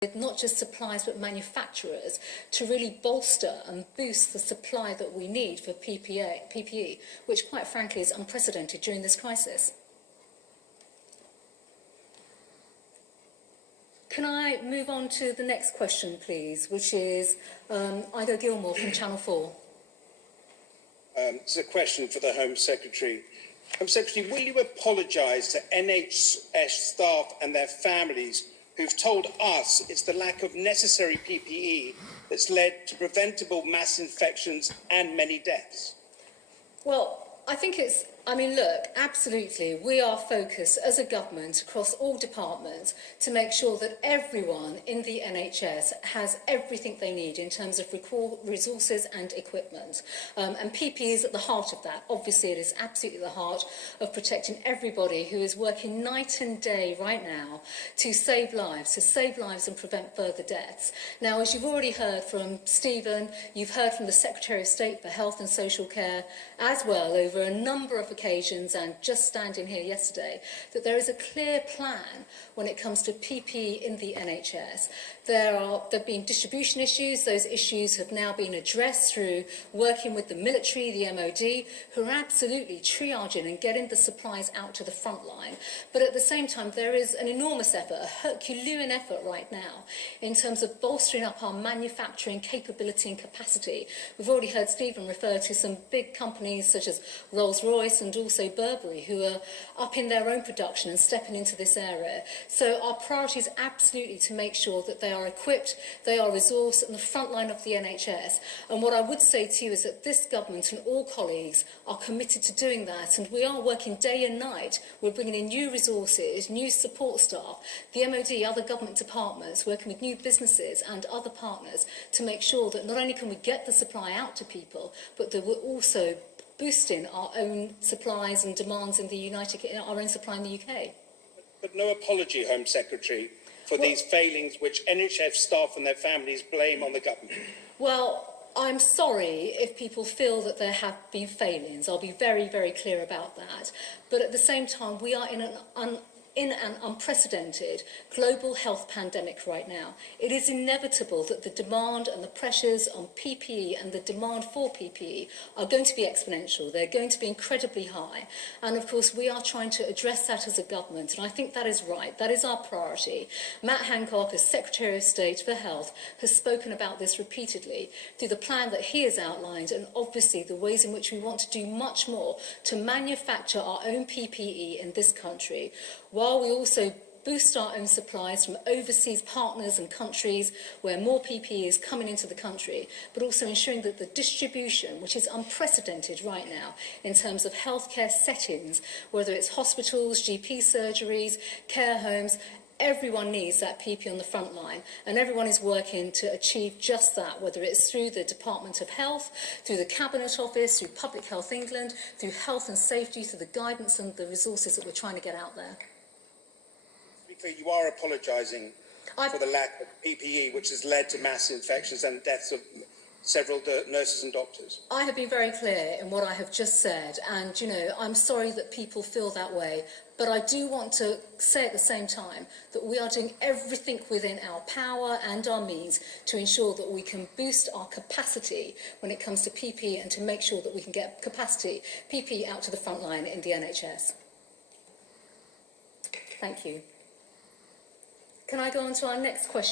with not just suppliers but manufacturers to really bolster and boost the supply that we need for PPE, which quite frankly is unprecedented during this crisis. Can I move on to the next question, please, which is Ida Gilmore from Channel 4. It's a question for the Home Secretary. Home Secretary, will you apologise to NHS staff and their families who've told us it's the lack of necessary PPE that's led to preventable mass infections and many deaths? Well, I think look, absolutely, we are focused as a government across all departments to make sure that everyone in the NHS has everything they need in terms of resources and equipment. And PPE is at the heart of that. Obviously, it is absolutely the heart of protecting everybody who is working night and day right now to save lives and prevent further deaths. Now, as you've already heard from Stephen, you've heard from the Secretary of State for Health and Social Care as well over a number of occasions and just standing here yesterday, that there is a clear plan when it comes to PPE in the NHS. There have been distribution issues. Those issues have now been addressed through working with the military, the MOD, who are absolutely triaging and getting the supplies out to the front line. But at the same time, there is an enormous effort, a Herculean effort right now, in terms of bolstering up our manufacturing capability and capacity. We've already heard Stephen refer to some big companies such as Rolls-Royce and also Burberry, who are upping their own production and stepping into this area. So our priority is absolutely to make sure that they are equipped, they are resourced in the front line of the NHS. And what I would say to you is that this government and all colleagues are committed to doing that, and we are working day and night. We're bringing in new resources, new support staff, the MOD, other government departments, working with new businesses and other partners to make sure that not only can we get the supply out to people, but that we're also boosting our own supplies and demands in our own supply in the UK. But no apology, Home Secretary, for these failings which NHS staff and their families blame on the government. Well, I'm sorry if people feel that there have been failings. I'll be very, very clear about that. But at the same time, we are in an unprecedented global health pandemic right now. It is inevitable that the demand and the pressures on PPE and the demand for PPE are going to be exponential. They're going to be incredibly high. And of course, we are trying to address that as a government. And I think that is right. That is our priority. Matt Hancock, as Secretary of State for Health, has spoken about this repeatedly through the plan that he has outlined and obviously the ways in which we want to do much more to manufacture our own PPE in this country, while we also boost our own supplies from overseas partners and countries where more PPE is coming into the country, but also ensuring that the distribution, which is unprecedented right now in terms of healthcare settings, whether it's hospitals, GP surgeries, care homes, everyone needs that PPE on the front line, and everyone is working to achieve just that, whether it's through the Department of Health, through the Cabinet Office, through Public Health England, through health and safety, through the guidance and the resources that we're trying to get out there. You are apologising for the lack of PPE, which has led to mass infections and deaths of several nurses and doctors. I have been very clear in what I have just said, and, I'm sorry that people feel that way, but I do want to say at the same time that we are doing everything within our power and our means to ensure that we can boost our capacity when it comes to PPE and to make sure that we can get PPE out to the front line in the NHS. Thank you. Can I go on to our next question?